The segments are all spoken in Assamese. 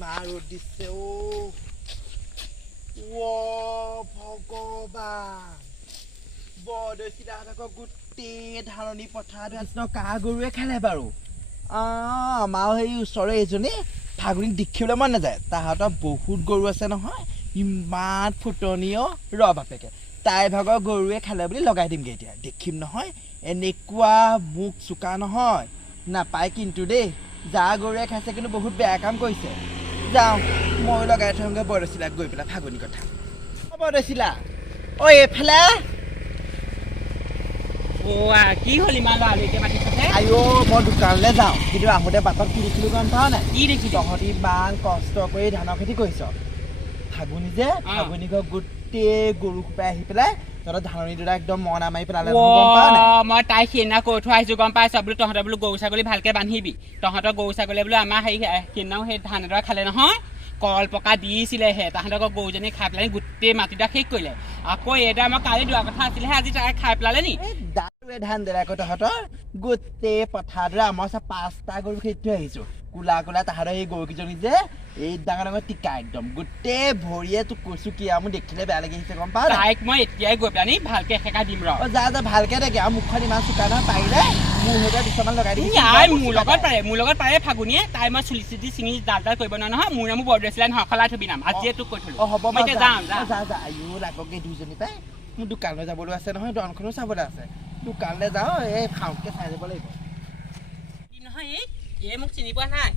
মাৰো দিছে ভগৱান বৰদৈচিদাহঁতক গোটেই ধাননি পথাৰ কাহ গৰুৱে খালে বাৰু আমাৰ সেই ওচৰৰ এজনী ফাগুনীক দেখিবলৈ মন নাযায় তাহাঁতৰ বহুত গৰু আছে নহয় ইমান ফুটনীয় ৰ বাপেকে তাই ভাগৰ গৰুৱে খালে বুলি লগাই দিমগৈ এতিয়া দেখিম নহয় এনেকুৱা মুখ চোকা নহয় নাপায় কিন্তু দেই যা গৰুৱে খাইছে কিন্তু বহুত বেয়া কাম কৰিছে যাওঁ মই লগাই থওঁগৈ বৰদৈচিলাক গৈ পেলাই ফাগুনী কথা বৰদৈচিলা ঐ এইফালে কি হ'ল ইমান লৰালৰিকে মাতিছে আইঅ মই দোকানলৈ যাওঁ কিন্তু আহোঁতে বাটত কি দেখিলোঁ গম পাৱ নাই কি দেখি তহঁতি ইমান কষ্ট কৰি ধানৰ খেতি কৰিছ ফাগুনী যে ফাগুনী ঘৰ গোটেই গৰু সোপাই আহি পেলাই তহঁতৰ ধাননি দুটা একদম মৰণা মাৰি পেলালে মই তাই সেইদিনা কৈ থৈ আহিছো গম পাইছ বোলো তহঁতৰ বোলো গৰু ছাগলী ভালকে বান্ধিবি তহঁতৰ গৰু ছাগলীয়ে বোলো আমাৰ সেইদিনাও সেই ধান এডৰা খালে নহয় কল পকা দিছিলেহে তাহাঁতক গৰুজনী খাই পেলাই গোটেই মাটিডৰা শেষ কৰিলে আকৌ এইডৰা মই কালি দোৱা কথা আছিলেহে আজি তাই খাই পেলালে নি ধান দেৰা আকৌ তহঁতৰ গোটেই পথাৰডৰা আমাৰ 5টা গৰু খেদি থৈ আহিছো কোলা কোলা তাহাঁতৰ এই গৰুকেইজনী যে এই ডাঙৰ ডাঙৰ টিকা একদম গোটেই ভৰিয়ে তোক কৈছো কি মোৰ দেখিলে বেয়া লাগি আহিছে গম পাৱ তাইক মই এতিয়াই গৈ পেলানি ভালকে সেকা দিম ৰ যা ভালকে দেখে আৰু মুখখন ইমান চোকা নহয় পাৰিলে মোৰ সৈতে দুটামান লগাই দিম মোৰ লগত পাৰে ফাগুনীয়ে তাই মই চুলি চুলি চিঙি ডাল কৰিব নোৱাৰো নহয় মোৰ নামো বৰদৈচিলা নহয় সলাই থবি নাম আজিয়ে তোক কৈ থলো হ'ব মই যাওঁ যা আইঅ লাগকে দুইজনী পাই মোৰ দোকানলৈ যাবলৈ আছে নহয় দোকানখনো চাবলৈ আছে দোকানলৈ যাওঁ এই খাওঁতকে চাই যাব লাগিব কি নহয় এই মোক চিনি পোৱা নাই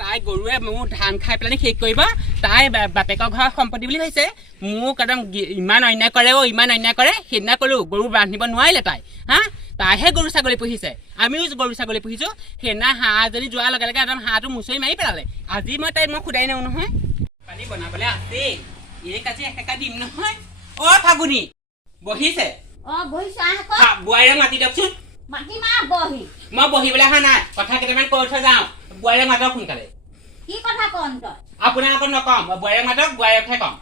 তাই গৰুৱে মোৰ ধান খাই পেলাই শেষ কৰিব তাই বাপেকৰ ঘৰৰ সম্পত্তি বুলি ভাবিছে মোক একদম ইমান অন্যায় কৰে ইমান অন্যায় কৰে সেইদিনা ক'লো গৰু বান্ধিব নোৱাৰিলে তাই তাইহে গৰু ছাগলী পুহিছে আমিও গৰু ছাগলী পুহিছো সেইদিনা হাঁহজনী যোৱাৰ লগে লগে একদম হাঁহটো মুচৰি মাৰি পেলালে আজি মই তাইক মই খুদাই নেওঁ নহয় পানী বনাবলৈ আছেই এই কাজি একেকা দিম নহয় ফাগুনী বহিছে বোৱাৰীয়ে মাতি দিয়কচোন মই বহিবলৈ অহা নাই কথা কেইটামান কৈ থৈ যাওঁ বোৱাৰীয়ে মাতক সোনকালে কি কথা কম তই আপোনাৰ আগত নকম বোৱাৰীয়ে মাতক বোৱাৰীকহে কম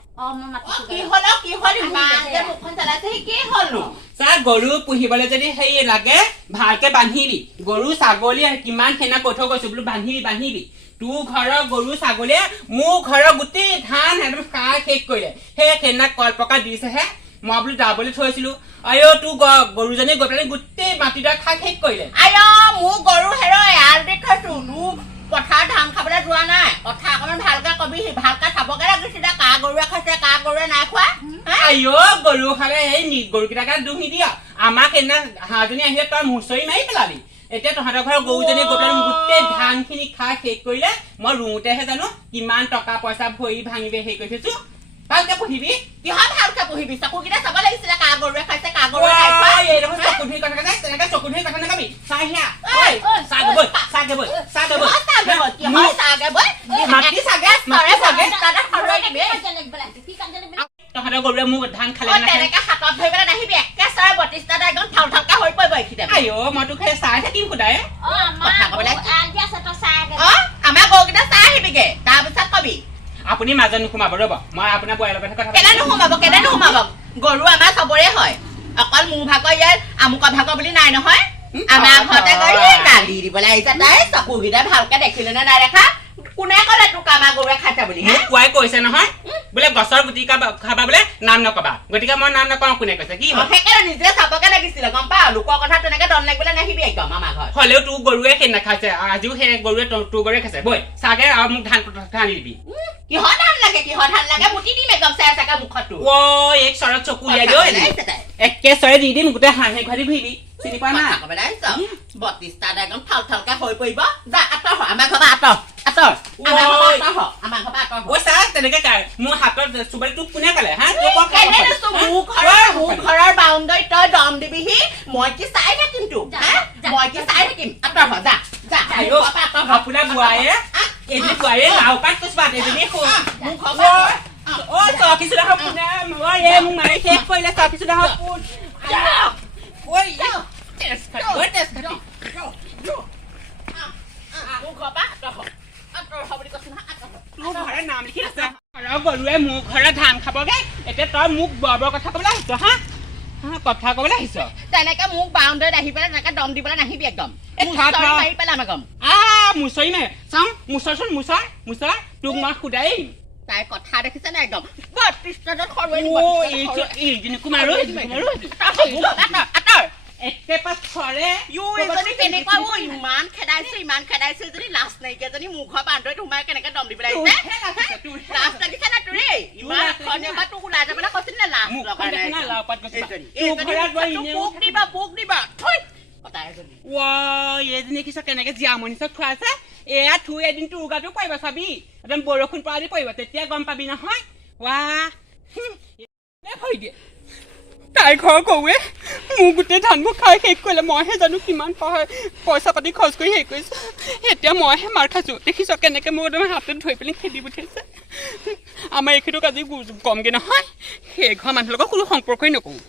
গৰু পুহিবলৈ যদি সেই লাগে ভালকে বান্ধিবি গৰু ছাগলী কিমান সেনা কৈ থৈ গৈছো বোলো বান্ধিবি তোৰ ঘৰৰ গৰু ছাগলীয়ে মোৰ ঘৰৰ গোটেই ধান একদম খাই শেষ কৰিলে সেই সেনা কল পকা দিছেহে মই বোলো যাবলৈ থৈছিলো আইঅ তোৰ গৰুজনী গৈ পেলাই গোটেই মাটিডৰা খাই শেষ কৰিলে মোৰ গৰু এৰাল দি থৈছো তোৰ পথাৰ ধান খাবলৈ যোৱা নাই কথা অকমান ভালকে কবি ভালকে চাবগে লাগিছিল কা গৰুৱে খাইছে কা গৰুৱে নাই খোৱা আইঅ গৰু খালে সেই গৰুকেইটাকে দুখ নিদিয় আমাক সেইদিনা হাঁহজনী আহিলে তই মুচৰি মাৰি পেলালি এতিয়া তহঁতৰ ঘৰৰ গৰুজনী গৈ পেলাই গোটেই ধান খিনি খাই শেষ কৰিলে মই ৰুওঁতেহে জানো কিমান টকা পইচা ভৰি ভাঙিবে হেৰি কৰি থৈছো ভালকে পঢ়িবি কিহত ভালকে পঢ়িবি চকুকেইটা চাব লাগিছিলে কা গৰুৱে খাইছে কা গৰুৱে নাই খোৱা চকু ধুই কথা নাই তেনেকে চকু ধুই কথা নাকাবি চাহ তহঁতৰ গৰুৱে মোক ধান খালে তেনেকে হাতত ধৰি পেলাই নাহিবি একে চৰাই 32টা একদম থাল থালকা হৈ পৰিব এইখিনিতে মই তোক সেই চাই থাকিম সদায় আমাৰ গৰুকেইটা চাই আহিবিগে তাৰপিছত কবি আপুনি মাজত নোসোমাব ৰ'ব মই আপোনাৰ বোৱাৰীৰ লগত কথা কেলে নোসোমাব গৰু আমাৰ চবৰে হয় অকল মোৰ ভাগৰ ইয়াৰ আমুকৰ ভাগৰ বুলি নাই নহয় আমাৰ ঘৰতে গৰু গালি দিবলৈ আহিছে তাই চকুকেইটা ভালকে দেখিলে নে নাই দেখা কোনে ক'লে তোক আমাৰ গৰুৱে খাইছে বুলি কোৱাই কৈছে নহয় বোলে গছৰ গুটি খাবা বোলে নাম নকবা গতিকে মই নাম নকওঁ কোনে কৈছে কি সেইকাৰণে নিজে চাবকে লাগিছিলে গম পাৱ লোকৰ কথা তেনেকে দন লাগিবলৈ নাহিবি একদম আমাৰ ঘৰত হ'লেও তোৰ গৰুৱে সেইদিনা খাইছে আজিও সেই গৰুৱে তোৰ গৰুৱে খাইছে বৈ চাগে আৰু মোক ধান আনি দিবি কিহৰ ধান লাগে মুটি দিম একদম চাই চাকে মুখতো এক চৰত চকু উলিয়াই দিও একে চৰে দি দিম গোটেই হাঁহে ঘাৰি ঘূৰিবি চিনি পোৱা নাই 32টা একদম থাল থালকা হৈ পৰিব যা আঁতৰ আমাৰ ঘৰৰ তেনেকে মোৰ হাতত চুবাৰী তোক কোনে কালে মোৰ ঘৰৰ বাউণ্ডাৰী তই দম দিবিহি মই কি চাই থাকিম তোক আপোনাৰ বোৱাৰীয়ে এজনী বোৱাৰীয়ে লাও পাত কোচপাত এজনী চকিছো মোক মাৰি শেষ কৰিলে চকিছো নাম লিখি আছে গৰুৱে মোৰ ঘৰত ধান খাবগে এতিয়া তই মোক বৰ কথা কবলৈ আহিছ কথা ক'বলৈ আহিছ তেনেকে মোক বাউণ্ডাৰীত আহি পেলাই তেনেকে দম দিবলৈ নাহিবি একদম মাৰি পেলাম একদম মুচৰি নাই চাওঁ মুচৰচোন মুচৰ তোক মই সোধাই তাই কথা দেখিছে নে একদম ইমান খেদাইছে যদি লাজ নাইকিয়া যদি মুখৰ বান্ধৈত সোমাই কেনেকে দম দিবলৈ আহিছে লাজ লাগিছে না তোৰ ইমান তোক ওলাই যাবলৈ কৈছিল নে লাজ পোক দিবা এজনী কিছ কেনেকে জীয়ামণি চব খুৱাইছে এয়া থৈ এদিন তোৰ গাতো পাৰিবা চাবি একদম বৰষুণ পৰা দি পৰিব তেতিয়া গম পাবি নহয় হৈ দিয়ে তাই ঘৰ কৌৱে মোৰ গোটেই ধানবোৰ খাই শেষ কৰিলে মইহে জানো কিমান পইচা পাতি খৰচ কৰি শেষ কৰিছে এতিয়া মইহে মাৰ খাইছোঁ দেখিছ কেনেকে মোৰ একদম হাতত ধৰি পেলাই খেদি পঠিয়াইছে আমাৰ এইখিনিক আজি কমগৈ নহয় সেই ঘৰ মানুহৰ লগত কোনো সম্পৰ্কই নকৰোঁ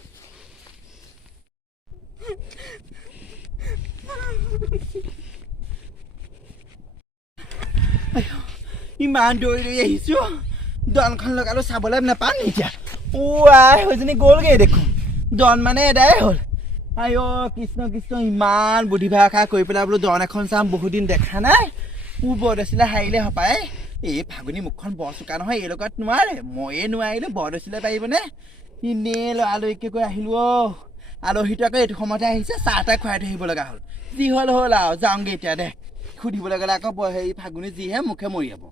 ইমান দৌৰি আহিছোঁ দনখন লগালো চাবলৈ নাপাম এতিয়া সেইজনী গ'লগৈ দেখোন দন মানে এদাই হ'ল আই কৃষ্ণ কৃষ্ণ ইমান বুদ্ধি ভাষা কৰি পেলাই বোলো দন এখন চাম বহুত দিন দেখা নাই মোৰ বৰদৈচিলা হাৰিলে হপাই এই ফাগুনী মুখখন বৰ চোকা নহয় এই লগত নোৱাৰে ময়ে নোৱাৰিলোঁ বৰদৈচিলা পাৰিবনে এনেই লৰালৰিকে কৈ আহিলোঁ আলহীটো আকৌ এইটো সময়তে আহিছে চাহ তাহ খুৱাই থৈ আহিব লগা হ'ল যি হ'ল আৰু যাওঁগৈ এতিয়া দে সুধিবলৈ গ'লে আকৌ হেৰি ফাগুনী যিহে মুখে মৰি যাব